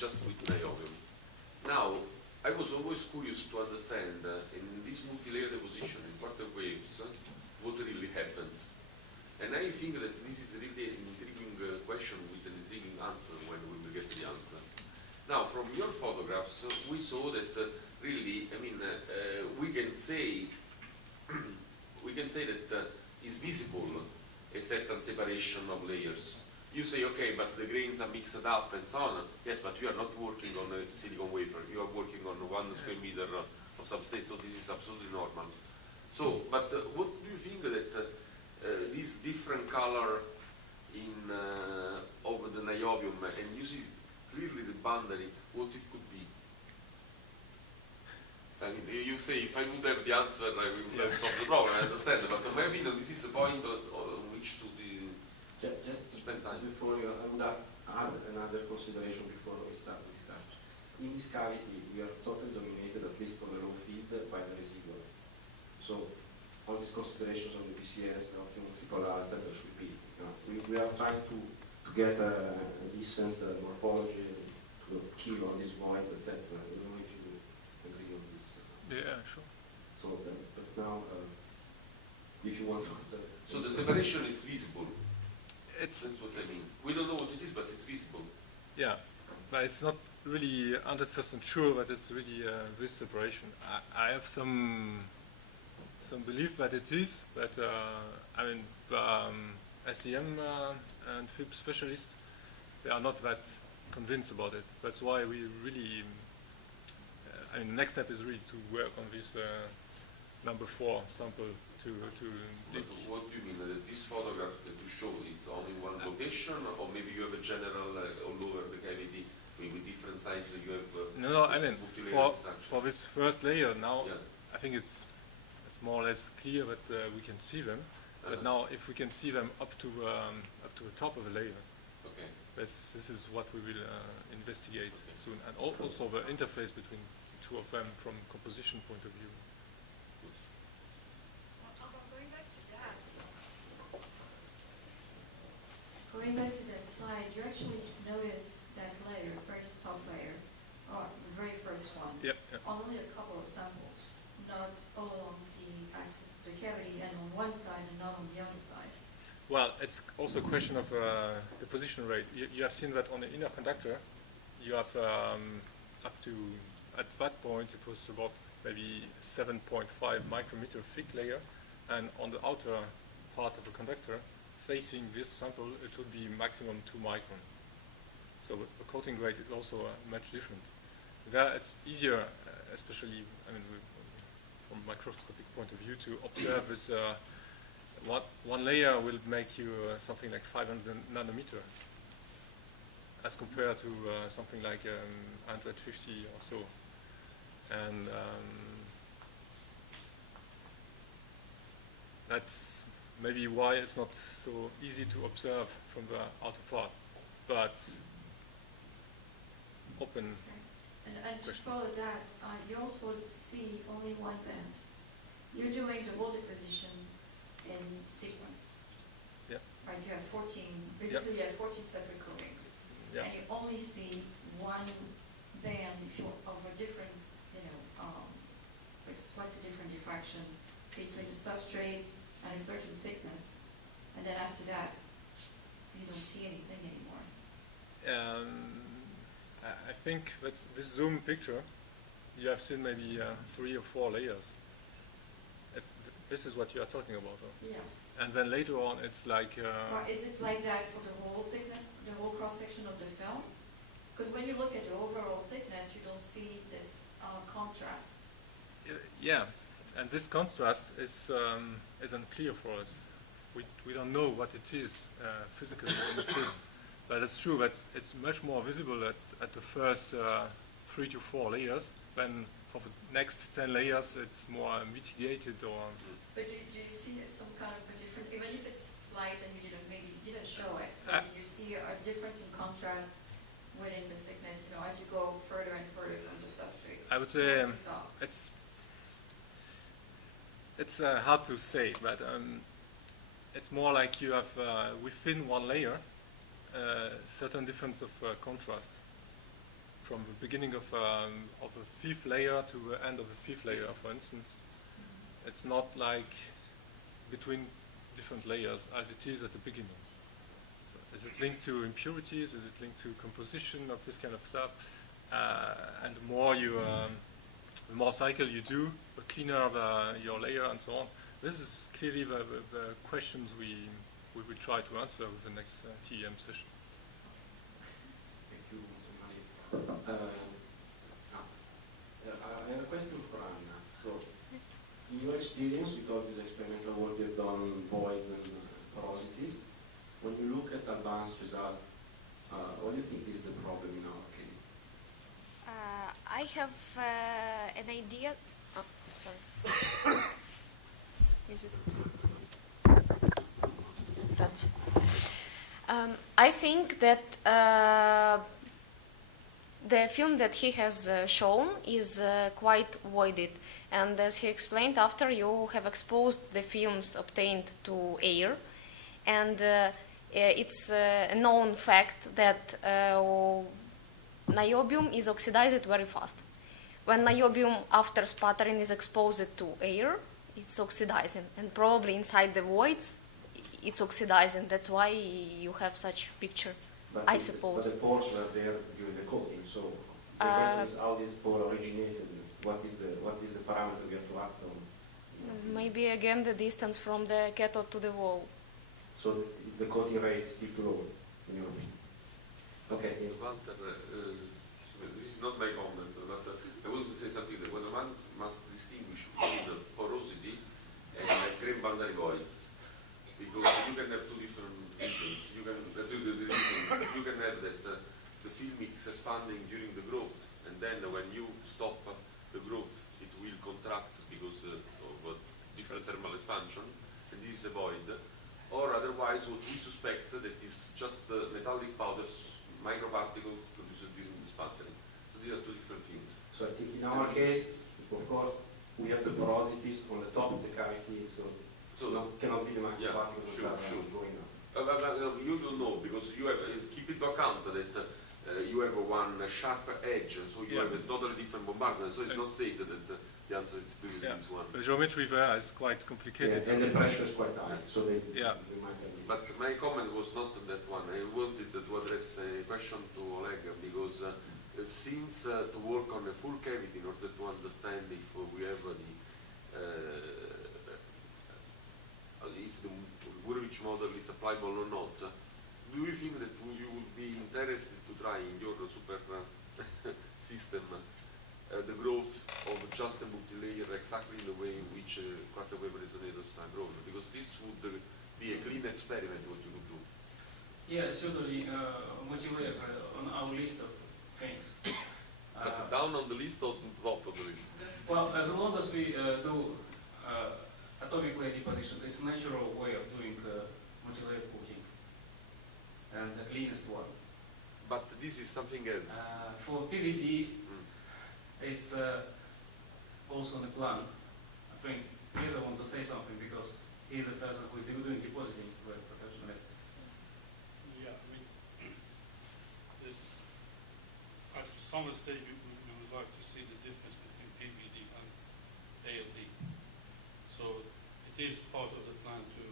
just with niobium. Now, I was always curious to understand in this multi-layer deposition in quarter waves what really happens. And I think that this is really an intriguing question with an intriguing answer when we will get the answer. Now, from your photographs, we saw that really, I mean, we can say that is visible a certain separation of layers. You say, okay, but the grains are mixed up and so on. Yes, but you are not working on a silicon wafer. You are working on 1 square meter of substrate, so this is absolutely normal. So, but what do you think that this different color in of the niobium, and you see clearly the boundary, what it could be? I mean, you say if I would have the answer, I will have solved the problem. I understand, but in my opinion, this is a point on which to just spend time. Before you, I would add another consideration before we start the discussion. In this cavity, we are totally dominated, at least for the low field, by the residual. So all these considerations on the PCS, the optimum tripolar, etc. should be. We are trying to get a decent morphology to kill all these voids, etc. I don't know if you agree on this. Yeah, sure. So, but now, if you want to answer. So the separation is visible. It's That's what I mean. We don't know what it is, but it's visible. yeah, but it's not really 100% sure that it's really this separation. I have some belief that it is, but I mean the SEM and FIB specialists, they are not that convinced about it. That's why we really, I mean, the next step is really to work on this number 4 sample to But what do you mean? This photograph that you show, it's only one location, or maybe you have a general all over the cavity with different sizes? You have no, I mean, multi-layer structure. for this first layer now, Yeah. I think it's more or less clear that we can see them. But now, if we can see them up to the top of the layer, Okay. this is what we will investigate Okay. soon, and also the interface between the two of them from composition point of view. Going back to that slide, you actually notice that layer, very top layer, or the very first one, Yeah, yeah. only a couple of samples, not all along the axis of the cavity and on one side and not on the other side. Well, it's also a question of the position rate. You have seen that on the inner conductor, you have up to, at that point, it was about maybe 7.5 micrometer thick layer, and on the outer part of the conductor, facing this sample, it would be maximum 2 micron. So the coating rate is also much different. There it's easier, especially, I mean, from a microscopic point of view, to observe this. One layer will make you something like 500 nanometer, as compared to something like 150 or so. And that's maybe why it's not so easy to observe from the outer part, but open. And to follow that, you also see only one band. You're doing the whole deposition in sequence. Yeah. Right, you have 14, basically you have 14 separate coatings. Yeah. And you only see one band if you of a different, like slightly different diffraction between the substrate and a certain thickness. And then after that, you don't see anything anymore. I think that this zoom picture, you have seen maybe 3 or 4 layers. This is what you are talking about, huh? Yes. And then later on, it's like. Or is it like that for the whole thickness, the whole cross-section of the film? Because when you look at the overall thickness, you don't see this contrast. Yeah, and this contrast is unclear for us. We don't know what it is physically in the film, but it's true that it's much more visible at the first 3 to 4 layers. Then for the next 10 layers, it's more mitigated or. But do you see some kind of a different, even if it's slight and maybe you didn't show it, but do you see a difference in contrast within the thickness, as you go further and further from the substrate? I would say towards the top? it's hard to say, but it's more like you have within one layer certain difference of contrast. from the beginning of a fifth layer to the end of a fifth layer, for instance. It's not like between different layers as it is at the beginning. So is it linked to impurities? Is it linked to composition of this kind of stuff? And the more the more cycle you do, the cleaner your layer and so on. This is clearly the questions we will try to answer with the next TEM session. Thank you, Mr. Mali. I have a question for Anna. So, in your experience, with all this experimental work you've done in voids and porosities, when you look at advanced results, what do you think is the problem in our case? I have an idea. Oh, sorry. Is it? Right. I think that the film that he has shown is quite voided, and as he explained, after you have exposed the films obtained to air, and it's a known fact that niobium is oxidized very fast. When niobium after sputtering is exposed to air, it's oxidizing, and probably inside the voids it's oxidizing. That's why you have such picture, I suppose. But the pores were there during the coating, so the question is how this pore originated. What is the parameter we have to act on? Maybe again the distance from the cathode to the wall. So is the coating rate still too low, in your opinion? Okay, yes. Walter, this is not my comment, but I want to say something that when a man must distinguish between porosity and grain boundary voids, because you can have two different reasons. You can you can have that the film is expanding during the growth, and then when you stop the growth, it will contract because of different thermal expansion, and this is a void. Or otherwise, what we suspect that is just metallic powders, microparticles produced during the sputtering. So these are two different things. So I think in our case, of course, we have the porosities on the top of the cavity, so cannot be the microparticles that are going on. But you don't know, because you have keep into account that you have one sharp edge, so you have a totally different bombardment. So it's not said that the answer is clearly this one. The geometry there is quite complicated. And the pressure is quite high, so they might have. But my comment was not on that one. I wanted to address a question to Oleg, because since to work on a full cavity in order to understand if we have if the Gurevich model is applicable or not, do you think that you would be interested to try in your super system the growth of just a multilayer exactly in the way in which quarter wave resonators are grown? Because this would be a clean experiment what you would do. Yeah, certainly multi-layers are on our list of things. But down on the list or on top of the list? Well, as long as we do atomic layer deposition, it's a natural way of doing multi-layer cooking, and the cleanest one. But this is something else. For PVD, it's also on the plan. I think Lisa wants to say something because he's the person who is doing depositing very professionally. Yeah, I mean, at some stage we would like to see the difference between PVD and ALD. So it is part of the plan to,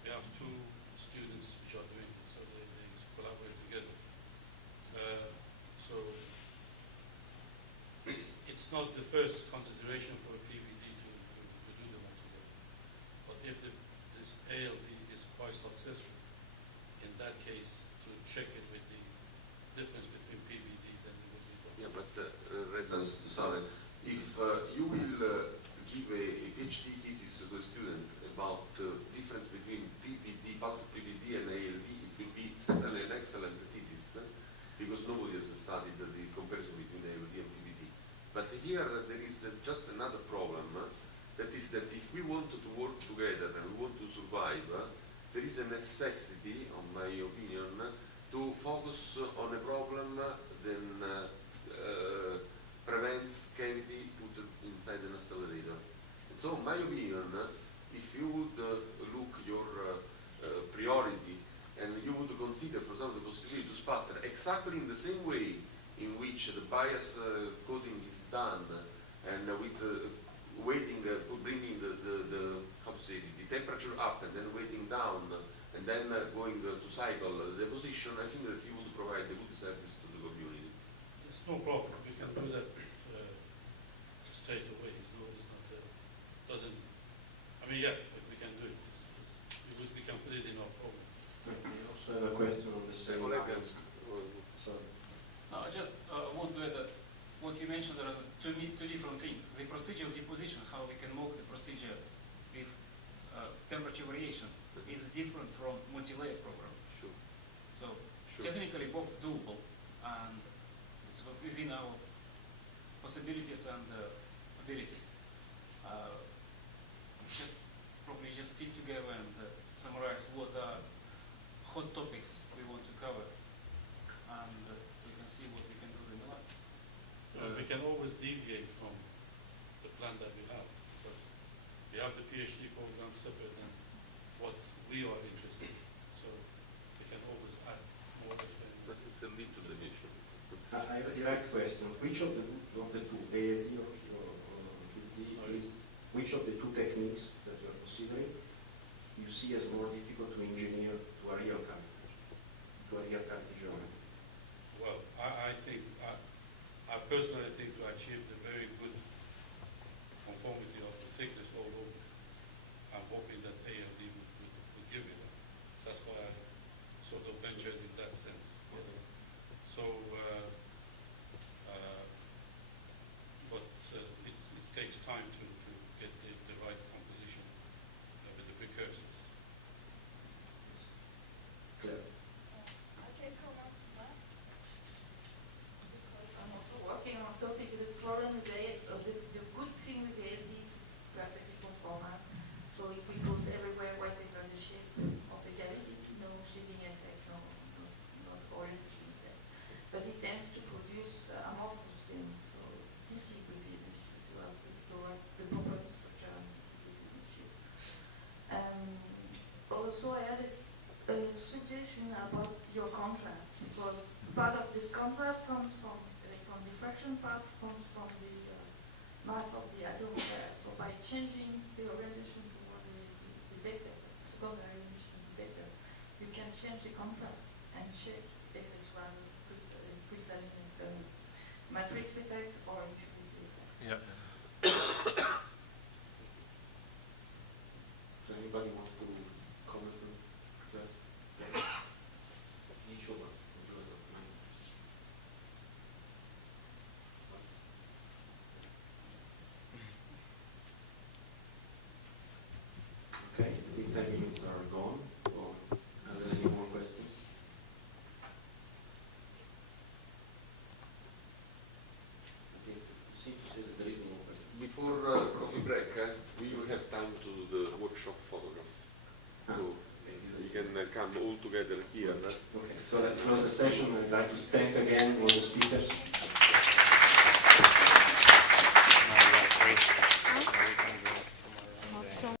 we have two students which are doing it, so they collaborate together. So it's not the first consideration for a PVD to do them all together. But if this ALD is quite successful, in that case, to check it with the difference between PVD, then it will be done. Yeah, but Reza, sorry, if you will give a PhD thesis to a student about difference between PVD, pulsed PVD and ALD, it will be certainly an excellent thesis, because nobody has studied the comparison between ALD and PVD. But here there is just another problem, that is that if we want to work together and we want to survive, there is a necessity, in my opinion, to focus on a problem that prevents cavity put inside an accelerator. And so, in my opinion, if you would look your priority and you would consider, for example, the possibility to sputter exactly in the same way in which the bias coating is done and with waiting, bringing the how to say the temperature up and then waiting down and then going to cycle the position, I think that you would provide a good service to the community. It's no problem, we can do that straight away, it's not, doesn't, I mean, yeah, we can do it. We can put it in our program. I also have a question on the same lines. Sorry. No, I just want to add that what you mentioned, there are two different things. The procedure of deposition, how we can mock the procedure with temperature variation, is different from multi-layer program. Sure. So Sure. technically both doable, and it's within our possibilities and abilities. Just probably just sit together and summarize what are hot topics we want to cover, and we can see what we can do in the lab. We can always deviate from the plan that we have, because we have the PhD program separate than what we are interested in. So we can always add more things. But it's a little deviation. I have a direct question. Which of the two, ALD or QD, is which of the two techniques that you are considering you see as more difficult to engineer to a real cavity, to a real cartigione? Well, I think, I personally think to achieve the very good conformity of the thickness all over, I'm hoping that ALD would give me that. That's why I sort of ventured in that sense. So, but it takes time to get the right composition with the precursors. Clear. I can comment on that, because I'm also working on a topic. The problem with the good thing with the ALD is it's perfectly conformal. So if we goes everywhere, whatever the shape of the cavity, no shading effect, no orientation effect. But it tends to produce amorphous films, so TC could be an issue to have the proper structure and TC could be an issue. Also, I had a suggestion about your contrast, because part of this contrast comes from electron diffraction, part comes from the mass of the atom there. So by changing the orientation toward the vector, secondary emission vector, you can change the contrast and check if it's one crystalline matrix effect or infinity effect. Yeah. So anybody wants to comment on this? Each of us. Okay, the 10 minutes are gone. So, are there any more questions? Okay, so you seem to say that there is no question. Before coffee break, we will have time to do the workshop photograph. So you can come all together here. Okay, so let's close the session. I'd like to thank again all the speakers.